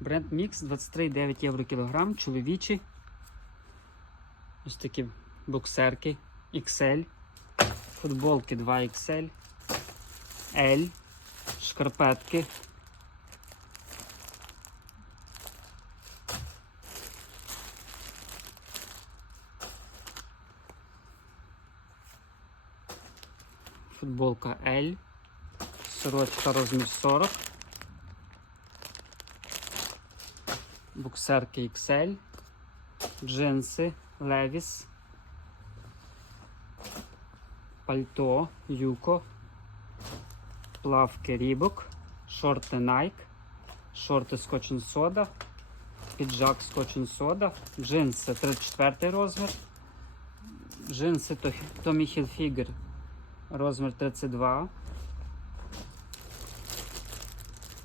Бренд Mix 23,9 євро кілограм, чоловічі. Ось такі боксерки XL, футболки 2XL, L, шкарпетки. Футболка L, сорочка розмір 40. Боксерки XL, джинси Levi's, пальто Юко, плавки Рібок, шорти Nike, шорти Scotch Soda, піджак Scotch Soda, джинси 34 розмір, джинси Tommy Hilfiger розмір 32,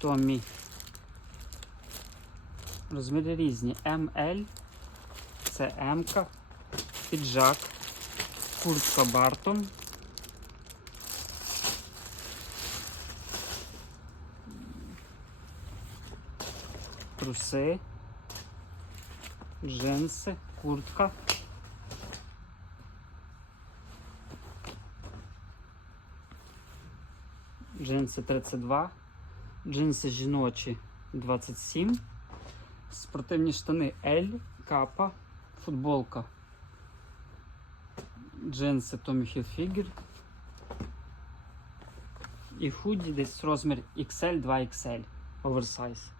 Tommy Розміри різні. МЛ, це М, піджак, куртка Бартон. Труси, джинси, куртка. Джинси 32, джинси жіночі 27. Спортивні штани L, капа, футболка. Джинси Tommy Hilfiger. І худі десь розмір XL, 2XL. Оверсайз.